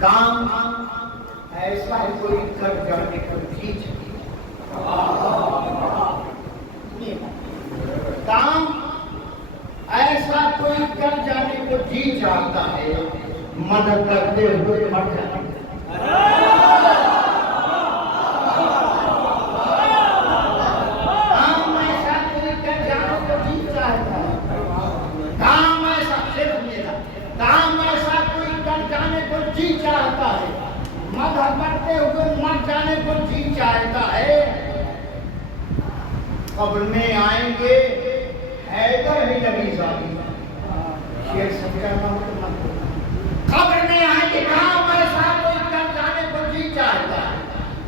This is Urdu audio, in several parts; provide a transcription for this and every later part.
کام ایسا کوئی کر جانے کو جی کام ایسا کوئی کر جانے کو جی چاہتا ہے مدد کرتے ہوئے مر جانے کام ایسا کوئی کر جانے کو جی چاہتا ہے کام ایسا صرف میرا کام ایسا کوئی کر جانے کو جی چاہتا ہے مدد کرتے ہوئے مر جانے کو جی چاہتا ہے قبر میں آئیں گے حیدر بھی نبی ذاتی شیخ سمجھا نہ ہو تو مت قبر میں آئیں گے کام ایسا کوئی کر جانے کو جی چاہتا ہے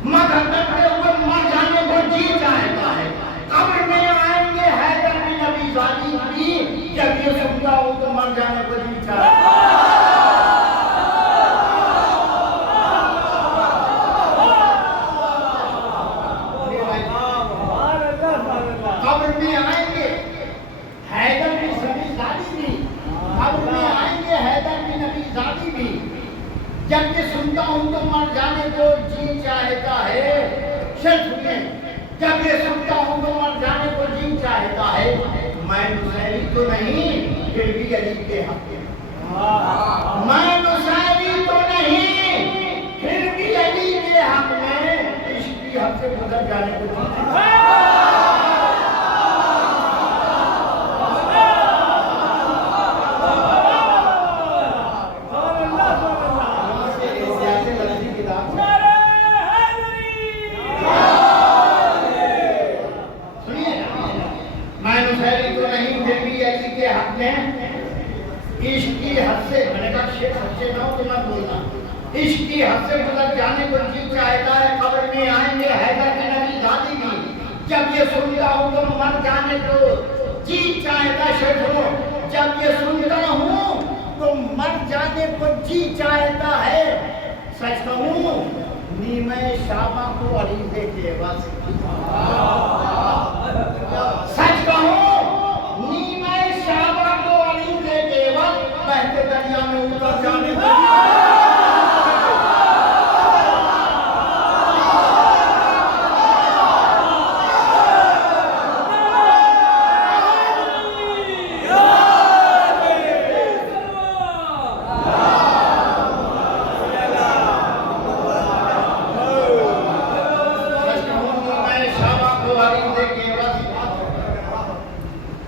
مدد کرتے ہوئے مر جانے کو جی چاہتا ہے قبر میں آئیں گے حیدر بھی نبی ذاتی بھی جب یہ سنتا ہو تو مر جانے کو جی چاہتا ہے جب یہ سنتا ہوں تو مر جانے کو جی چاہتا ہے شرط میں جب یہ سنتا ہوں تو مر جانے کو جی چاہتا ہے میں نصیری تو نہیں پھر بھی علی کے حق میں میں نصیری تو نہیں پھر بھی علی کے حق میں عشق کی حد سے گزر جانے کو جی چاہتا ہے عشق کی حد سے میں نے کہا شیخ سچے نہ ہو تو مت بولنا عشق کی حد سے گزر جانے کو جی چاہتا ہے قبر میں آئیں گے حیدر کے نبی ذاتی بھی جب یہ سنتا ہوں تو مر جانے کو جی چاہتا ہے شیخ جب یہ سنتا ہوں تو مر جانے کو جی چاہتا ہے سچ کہوں نیمہ شعبہ کو عریضے کے بس سچ کہوں نیمہ شعبہ کو عریضے کے وقت بہتے دریا میں اتر جانے کو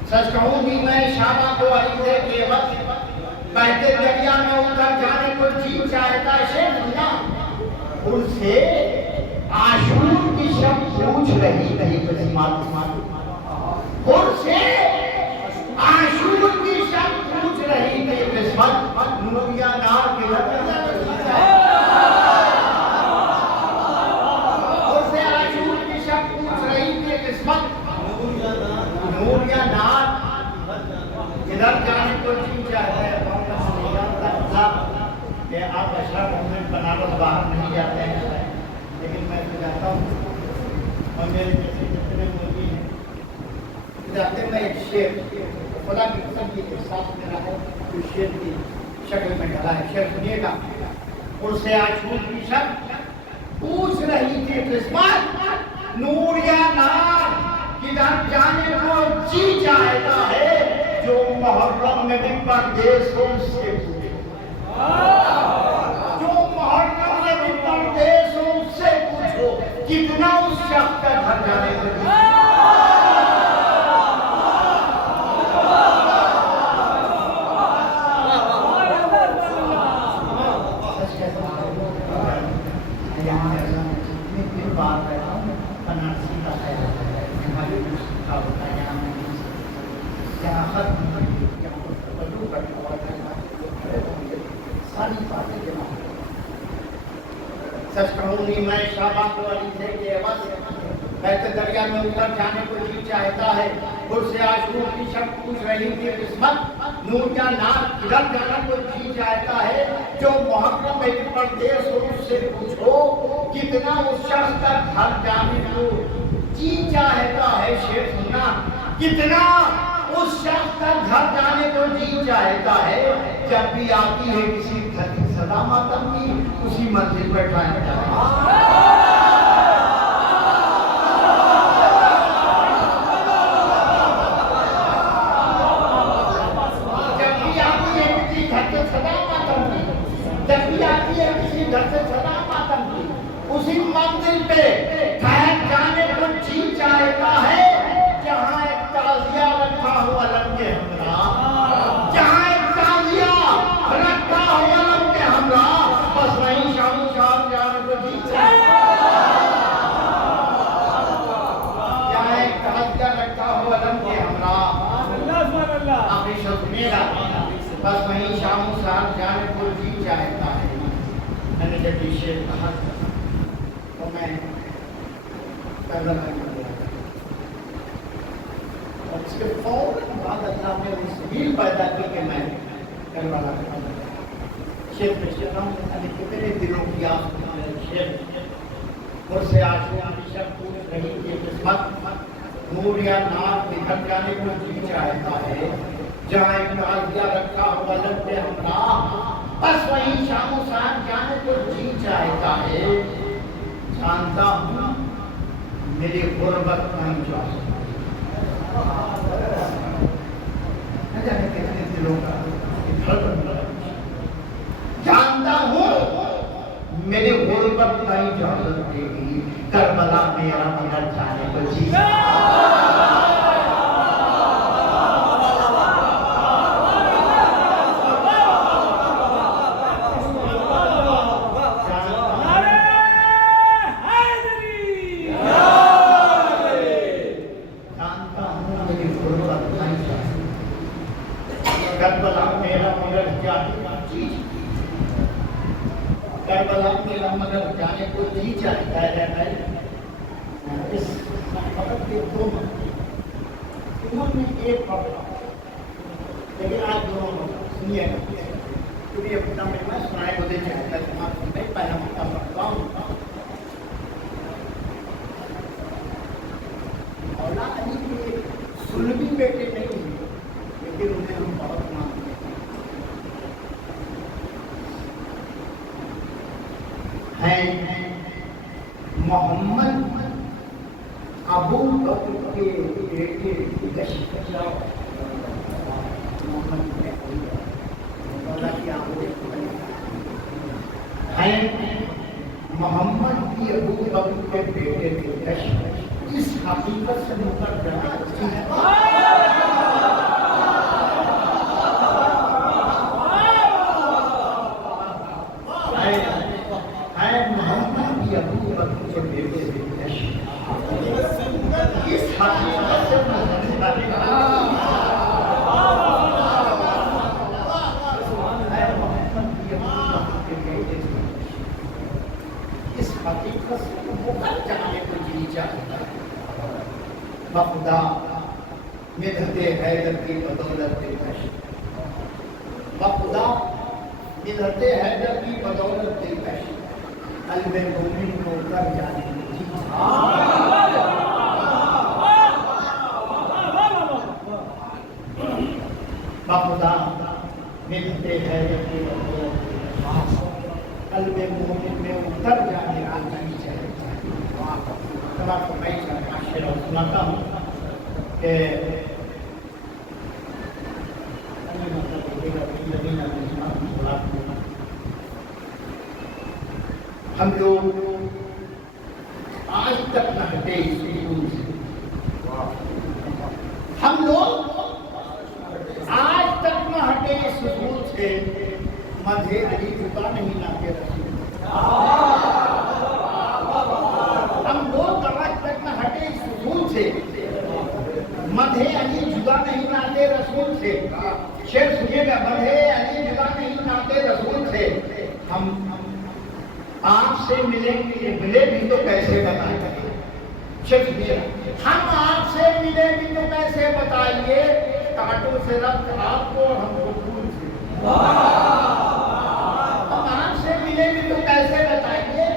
سچ کہوں گی میں شعبہ کو عریضے کے وقت بہتے دریا میں اتر جانے کو جی چاہتا ہے نا ان سے عاشور کی شب پوچھ رہی نہیں قسمات ان سے عاشور کی شب پوچھ رہی نہیں قسمت نوریا نار کے ان سے عاشور کی شب پوچھ رہی تھی قسمت نوریا نار ادھر جانے کو جی چاہتا ہے کہ آپ اشرف محمد بنارس باہر نہیں جاتے ہیں لیکن میں تو جاتا ہوں اور میرے جیسے جتنے مولوی ہیں جاتے میں ایک شعر خدا کی قسم کی احساس میرا ہے جو شعر کی شکل میں ڈالا ہے شعر سنیے گا ان سے عاشور کی شب پوچھ رہی تھی قسمت نور یا نار کدھر جانے کو جی چاہتا ہے جو محرم میں بھی پردیس ہو اس سے پوچھو جو محرم میں بھی پردیس ہو اس سے پوچھو کتنا اس شخص کا گھر جانے کو جی سچ کہوں گی میں شعبہ کو عریضے کے عوض بہتے دریا میں اتر جانے کو جی چاہتا ہے خود سے عاشور کی شب پوچھ رہی تھی قسمت نور کا نام ادھر جانا کو جی چاہتا ہے جو محرم میں پردیس ہو اس سے پوچھو کتنا اس شخص کا گھر جانے کو جی چاہتا ہے شعر سننا کتنا اس شخص کا گھر جانے کو جی چاہتا ہے جب بھی آتی ہے کسی دھرتی صدا ماتم کی اسی منزل پر ٹھہر جائے اسی منزل پہ ٹھہر جانے کو جی چاہتا ہے جہاں ایک تعزیہ رکھا ہوا علم کے ہمراہ جہاں ایک تعزیہ رکھا ہوا علم کے ہمراہ بس وہیں شام شام جانے کو جی چاہتا جہاں ایک تعزیہ رکھا ہوا علم کے ہمراہ آخری شخص میرا بس وہیں شام شام جانے کو جی چاہتا ہے میں نے جب یہ شعر کہا تو میں کربلا کر دیا اور اس کے فوراً بعد اللہ نے اس دل پیدا کی کہ میں کربلا کر دیا شعر پہ شعر ہوں کتنے دلوں کی آپ شعر اور سے آج وہ ہمیشہ پوچھ رہی کہ قسمت نور یا نار نکل جانے کو جی چاہتا ہے جہاں ایک تعزیہ رکھا ہوا لب پہ ہمراہ بس وہیں شام و شام جانے کو جی چاہتا ہے جانتا ہوں میری غربت نہیں چاہتا نہ جانے کتنے دلوں کا جانتا ہوں میری غربت نہیں اجازت دے گی کربلا میرا مگر جانے کو جی کربلا میرا مگر جانے کو جی چاہتا ہے اس فقط کے دو انہوں نے ایک پڑھا لیکن آج دونوں سنیے کیونکہ اپنا میں سنائے کو دے چاہتا ہے میں پہلا مقام پڑھتا ہوں مولا علی کے سلمی بیٹے نہیں ہوئے لیکن انہیں ہم بہت مانتے ہیں محمد ابو بکر کے بیٹے محمد کی ابو بکر کے بیٹے اس حقیقت سے مکر جانا بخدا مدحت حیدر کی بدولت دلکش بخدا مدحت حیدر کی بدولت دلکش قلب مومن کو کر جانے بخدا مدحت حیدر کی بدولت دلکش قلب مومن میں اتر جانے کی چاہتا ہے میں معاشرہ سناتا ہوں کہ ہم لوگ آج تک نہ ہٹے اس اصول سے ہم لوگ آج تک نہ ہٹے اس اصول سے مدح علی جدا نہیں لاتے رسول ہم لوگ آج تک نہ ہٹے اس اصول سے مدح علی جدا نہیں لاتے رسول سے شعر سنیے گا مدح علی جدا نہیں لاتے رسول سے ہم آپ سے ملیں گے ملے بھی تو کیسے بتائیے شعر سنیے گا ہم آپ سے ملے بھی تو کیسے بتائیے کانٹوں سے ربط آپ کو اور ہم کو پھول سے ہم آپ سے ملے بھی تو کیسے بتائیے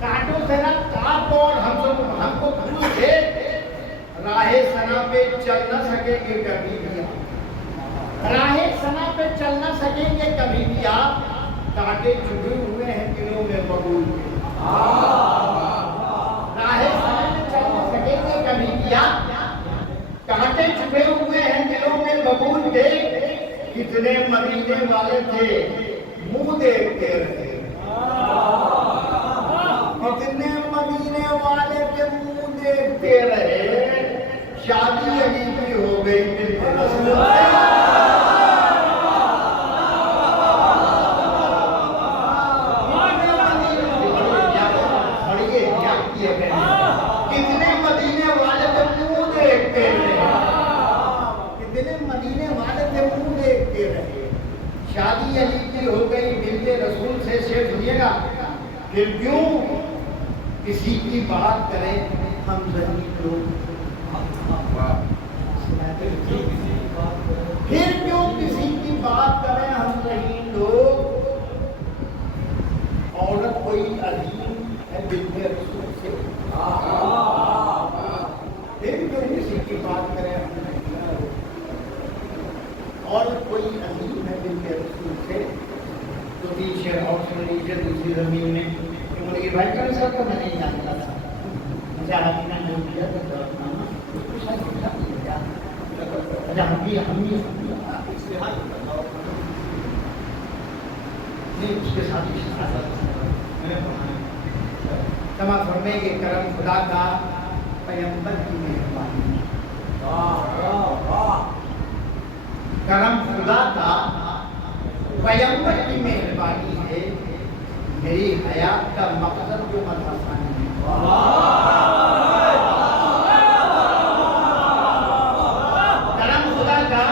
کانٹوں سے ربط آپ کو اور ہم کو پھول سے راہ ثنا پہ چل نہ سکیں گے کبھی بھی راہ سکیں گے کبھی بھی آپ، کانٹے چھپے ہوئے ہیں دلوں میں ببول کے، راہ سمجھ چل نہ سکیں گے کبھی بھی آپ، کانٹے چھپے ہوئے ہیں دلوں میں ببول کے، کتنے مدینے والے تھے منہ دیکھتے رہے، کتنے مدینے والے تھے منہ دیکھتے رہے، شادی علی کی ہو گئی ملتے رسول کتنے مدینے والے تھے منہ دیکھتے رہے، کتنے مدینے والے تھے منہ دیکھتے رہے، شادی علی کی ہو گئی ملتے رسول سے سنیے گا، پھر کیوں کسی کی بات کریں ہم ذہنی لوگ، پھر کیوں کسی کی بات کریں ہم ذہنی لوگ، عورت کوئی عظیم ہے بنت رسول سے، پھر کیوں کسی کی بات کریں ہم ذہنی لوگ، عورت کوئی عظیم ہے بنت رسول سے، تو تین شعر اور سن لیجیے دوسری زمین میں، کہ بھائی کل سر تو میں نہیں جانتا تھا، مجھے آپ نے جو کیا تھا اس کو شاید دکھا دیا، اچھا ہم بھی نہیں اس کے ساتھ کما فرمائیں گے کرم خدا کا پیغمبر کی مہربانی، کرم خدا کا پیغمبر کی مہربانی ہے، میری حیات کا مقصد جو مدرسانی ہے، کرم خدا کا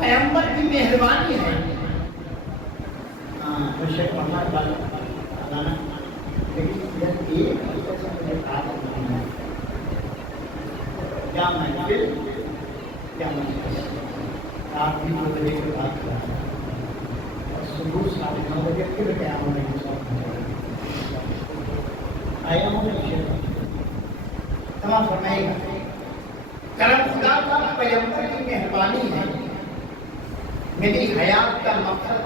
پیغمبر کی مہربانی ہے، کیا محفل کیا مجلس، آپ بھی 2 بجے کے بعد اور صبح 9:30 بجے پھر گیا ہوں آیا ہوں تمام فرمائے گا، کرم خدا کا پیغمبر کی مہربانی ہے، میری حیات کا مقصد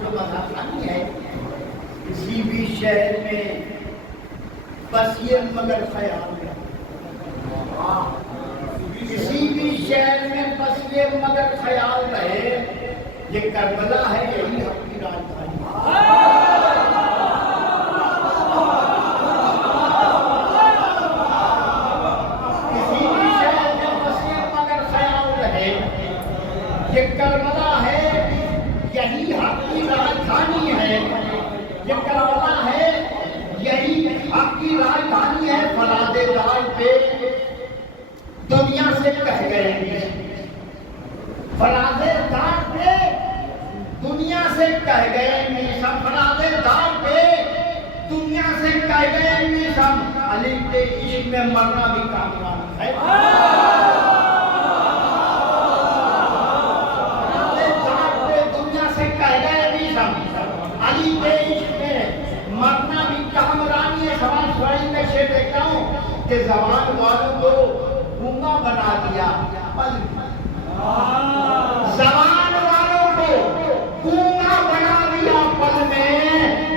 جو مذہبانی ہے، کسی بھی شہر میں بس یہ مگر خیال ہے، کسی بھی شہر میں بس یہ مگر خیال رہے، یہ کربلا ہے یہی حق کی راجدھانی، کسی بھی شہر میں بس یہ مگر خیال رہے، یہ کربلا ہے یہی حق کی راجدھانی ہے، یہ کربلا ہے یہی حق کی راجدھانی ہے، فلادے دار پہ دنیا سے کہہ گئے، فلادے دار پہ دنیا سے کہہ گئے میسم، فلادے دار پہ دنیا سے کہہ گئے میسم، علی کے عشق میں مرنا بھی کامیاب ہے، فلادے دار پہ دنیا سے کہہ گئے میسم، علی کے عشق میں مرنا بھی کامرانی ہے، سوال سوائی میں شعر دیکھتا ہوں کہ زبان والوں کو گنگا بنا دیا پل، زبان والوں کو گنگا بنا دیا پل میں،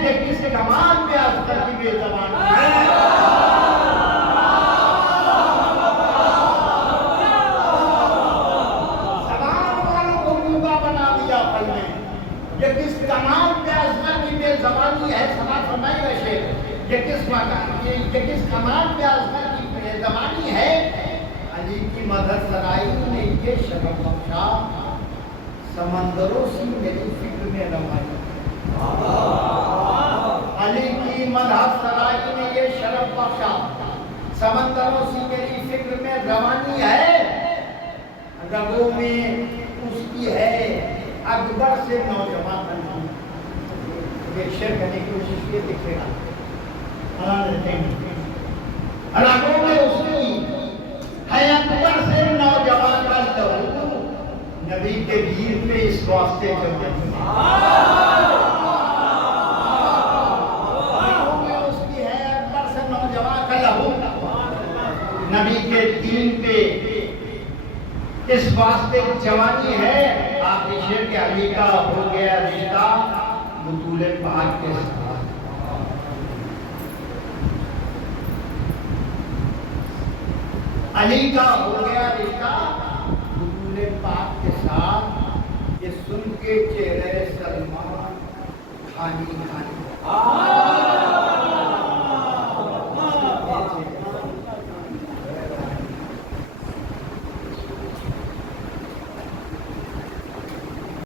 یہ کس کمال پہ اثر کی بے زبان ہے، زبان والوں کو گنگا بنا دیا پل میں، یہ کس کمال پہ اثر کی بے زبانی ہے، سماج فرمائے گا شیخ، یہ کس کمال پہ اثر کی بے زبانی ہے، علی کی مدد سرائی نے یہ شرف بخشا، سمندروں سے میری فکر میں روائی، علی کی مدد سرائی نے یہ شرف بخشا، سمندروں سے میری فکر میں روانی ہے، رگوں میں اس کی ہے اکبر سے نوجوان بنی، یہ شعر کرنے کی کوشش یہ دیکھے گا، رگوں میں اس کی ہے اکبر سے نوجوان کا لہو، نبی کے دین پہ اس واسطے جوانی ہے، اس کی ہے اکبر سے نوجوان کا لہو، نبی کے دین پہ اس واسطے جوانی ہے۔ آخری شعر کہ علی کا ہو گیا رشتہ بطول پاک کے ساتھ، علی کا ہو گیا رشتہ بطول پاک کے ساتھ، یہ سن کے چہرے سلمان کھانی کھانی